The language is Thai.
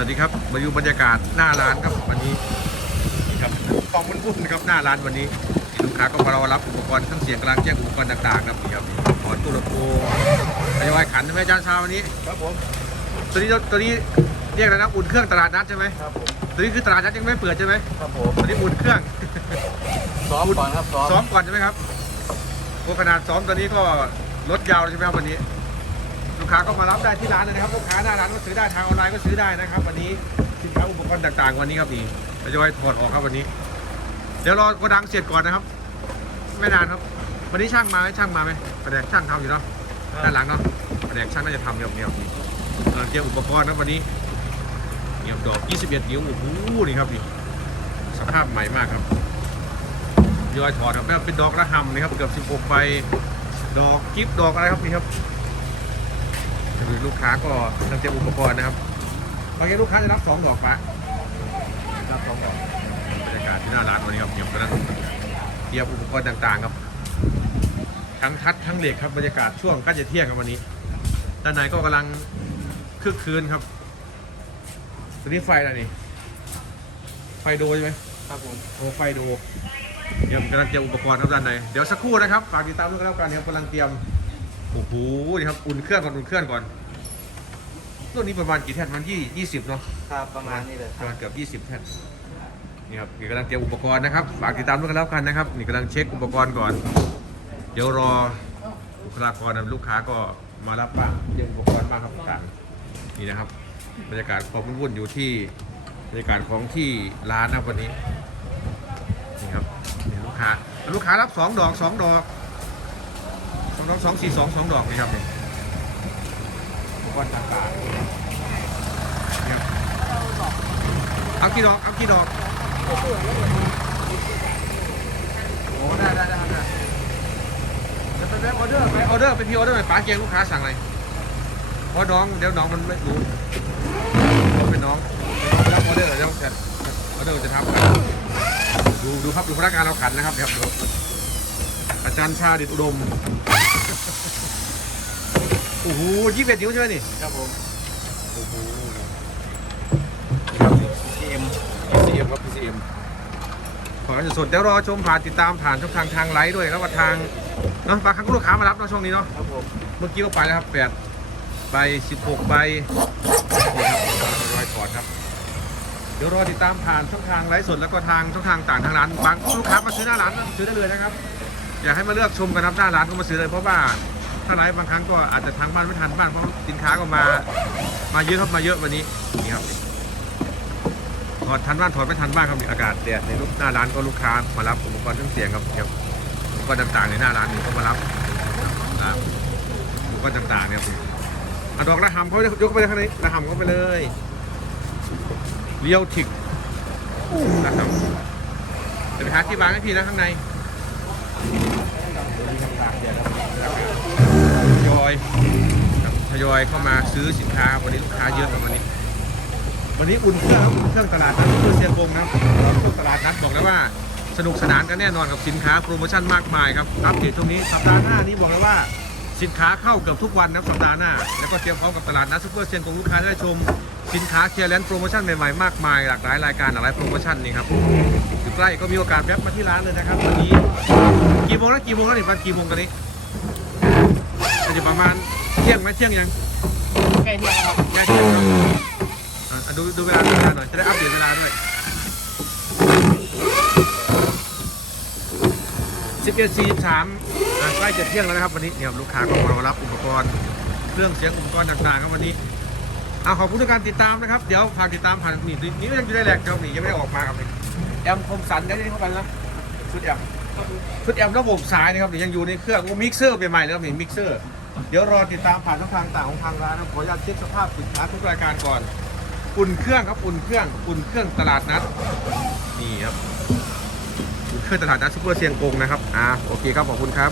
วัสดีครับมาอยู่บรรยากาศหน้าร้านครับวันนี้นี่ครับของมันวุ่นๆครับหน้าร้านวันนี้ลูกค้าก็มารอรับอุปกรณ์เครื่องเสียงกลางแจ้งอุปกรณ์ต่างๆครับนี่ครับขอตู้ลำโพงทยอยขันใช่ไหมอาจารย์ชาวันนี้ครับผมตัวนี้ตัวนี้เรียกอะไรนะอุ่นเครื่องตลาดนัดใช่ไหมครับผมตัวนี้คือตลาดนัดยังไม่เปิดใช่ไหมครับผมตัวนี้อุ่นเครื่องซ้อมก่อนครับซ้อมซ้อมก่อนใช่ไหมครับโอ้ขนาดซ้อมตอนนี้ก็ลดยาวเลยใช่ไหมครับวันนี้ ลูกค้าก็มารับได้ที่ร้านเลยนะครับลูกค้าหน้าร้านก็ซื้อได้ทางออนไลน์ก็ซื้อได้นะครับ วันนี้สินค้าอุปกรณ์ต่างๆ วันนี้ครับนี่เราจะไว้ถอดออกครับวันนี้ เดี๋ยวรอโกดังเสร็จก่อนนะครับ ไม่นานครับ วันนี้ช่างมาไหมช่างมาไหมประแดกช่างทำอยู่เนาะด้านหลังเนาะประแดกช่างน่าจะทำเงียบเงียบๆนี่เราเตรียมอุปกรณ์นะวันนี้เงียบดอก21นิ้วโอ้โหนี่ครับนี่สภาพใหม่มากครับยอยถอดครับแล้วเป็นดอกระหำนะครับเกือบ16ใบดอกกิ๊บดอกอะไรครับนี่ครับ คือลูกค้าก็ตั้งเตรียมอุปกรณ์นะครับบางทีลูกค้าจะรับสองดอกปะรับสองดอกบรรยากาศที่หน้าร้านวันนี้ครับเดี๋ยวกำลังเตรียมอุปกรณ์ต่างๆครับ ทั้งทัดทั้งเหล็กครับบรรยากาศช่วงใกล้จะเที่ยงครับวันนี้ด้านในก็กำลังคึกคืนครับตัวนี้ไฟอะไรนี่ ไฟโดใช่ไหมครับผมโอ้ไฟดูเดี๋ยวผมกำลังเตรียมอุปกรณ์ครับด้านในเดี๋ยวสักครู่นะครับฝากติดตามด้วยกันแล้วกันครับกำลังเตรียม โอ้โหนี่ครับอุ่นเครื่องก่อนอุ่นเครื่องก่อนตัวนี้ประมาณกี่แท่นมันยี่ยี่สิบเนาะครับประมาณนี้เลยประมาณเกือบยี่สิบแท่นนี่ครับนี่กำลังเตรียมอุปกรณ์นะครับฝากติดตามด้วยกันแล้วกันนะครับนี่กำลังเช็คอุปกรณ์ก่อน เดี๋ยวรอบุคลากรนะลูกค้าก็มารับบ้างเตรียมอุปกรณ์บ้างครับต่างๆนี่นะครับบรรยากาศความวุ่นๆอยู่ที่บรรยากาศของที่ร้านนะครับวันนี้นี่ครับนี่ลูกค้าลูกค้ารับสองดอกสองดอก สองดอกสองสี่สองสองดอกนี่ครับนี่อุปกรณ์ต่างๆนี่ครับเอากี่ดอกเอากี่ดอกโอ้ได้ได้ได้ได้จะไปแบบออเดอร์ไปออเดอร์ไปพีออเดอร์ไปป้าเกียงลูกค้าสั่งอะไรเพราะน้องเดี๋ยวน้องมันไม่รู้เป็นน้องเป็นน้องไปรับออเดอร์เดี๋ยวจะออเดอร์จะทำกันดูดูครับดูพนักงานเราขันนะครับครับดู อาจารย์ชาดิตอุดม โอ้โหยี่สิบเอ็ดนิ้วใช่ไหมนี่ ครับผม โอ้โหนี่ครับ PCM PCM ครับ PCM ขอให้สดๆเดี๋ยวรอชมผ่านติดตามผ่านช่องทางทางไลฟ์ด้วยแล้วก็ทางเนาะบางครั้งลูกค้ามารับเนาะช่วงนี้เนาะ ครับผมเมื่อกี้ก็ไปแล้วครับแปดใบสิบหกใบนี่ครับรอยถอดครับ เดี๋ยวรอติดตามผ่านช่องทางไลฟ์สดแล้วก็ทางช่องทางต่างทางร้านบางลูกค้ามาซื้อหน้าร้านนะซื้อได้เลยนะครับ อยากให้มาเลือกชมกันครับหน้าร้านก็มาซื้อเลยเพราะว่าถ้าไลฟ์บางครั้งก็อาจจะทางบ้านไม่ทันบ้านเพราะสินค้าก็มา มาเยอะครับมาเยอะวันนี้นี่ครับถอดทันบ้านถอดไม่ทันบ้านครับอากาศแดดในลูกหน้าร้านก็ลูกค้ามารับอุปกรณ์เครื่องเสียงครับครับอุปกรณ์ต่างๆในหน้าร้านนี่ก็มารับอุปกรณ์ต่างๆเนี่ยครับอดอกระหำเขายกไปเลยข้างในระหำเขาไปเลยเรียวทิกนะครับเดี๋ยวไปหาที่วางให้พี่นะข้างในทยอยครับทย อยเข้ามาซื้อสินค้าวันนี้ลูกค้าเยอะครับวันนี้ วันนี้อุ่นเครื่องครับอุ่นเครื่องตลาดนัดคือเซียนวงนะครับเครื่องตลาดนัดบอกแล้วว่าสนุกสนานกันแน่นอนกับสินค้าโปรโมชั่นมากมายครับอัปเดตช่วงนี้สัปดาห์หน้านี้บอกเลยว่าสินค้าเข้าเกือบทุกวันนะครับสัปดาห์หน้า แล้วก็เตรียมพร้อมกับตลาดนัดซุปเปอร์เซียนของลูกค้าได้ชม สินค้าเคลียร์แลนด์โปรโมชั่นใหม่ๆมากมายหลากหลายรายการหลากหลายโปรโมชั่นนี่ครับอยู่ใกล้ก็มีโอกาสแวะมาที่ร้านเลยนะครับวันนี้กี่โมงแล้วกี่โมงแล้วนี่วันกี่โมงตอนนี้ อาจจะประมาณเที่ยงไหมเที่ยงยังใกล้เที่ยงครับแค่เที่ยงครับอะดูดูเวลาดูเวลาหน่อยจะได้อัปเดตเวลาด้วย11 43ใกล้จะเที่ยงแล้วนะครับวันนี้เนี่ยลูกค้าก็มารอรับอุปกรณ์เครื่องเสียงอุปกรณ์ต่างๆครับวันนี้เอาขอบคุณทุกการติดตามนะครับ เดี๋ยวฝากติดตามผ่านนี่นี่ยังอยู่ในแหลกครับนี่ยังไม่ได้ออกมาครับนี่แอมคมสันได้นี่เข้าไปแล้วชุดแอมชุดแอมระบบสายนะครับนี่ยังอยู่ในเครื่องโอ้มิกเซอร์ใหม่ๆนะครับนี่มิกเซอร์ เดี๋ยวรอติดตามผ่านช่องทางต่างของทางร้านนะขออนุญาตเช็คสภาพสินค้าทุกรายการก่อน อุ่นเครื่องครับอุ่นเครื่องอุ่นเครื่องตลาดนัดนี่ครับอุ่นเครื่องตลาดนัดซุปเปอร์เซียงกงนะครับอ่าโอเคครับขอบคุณครับ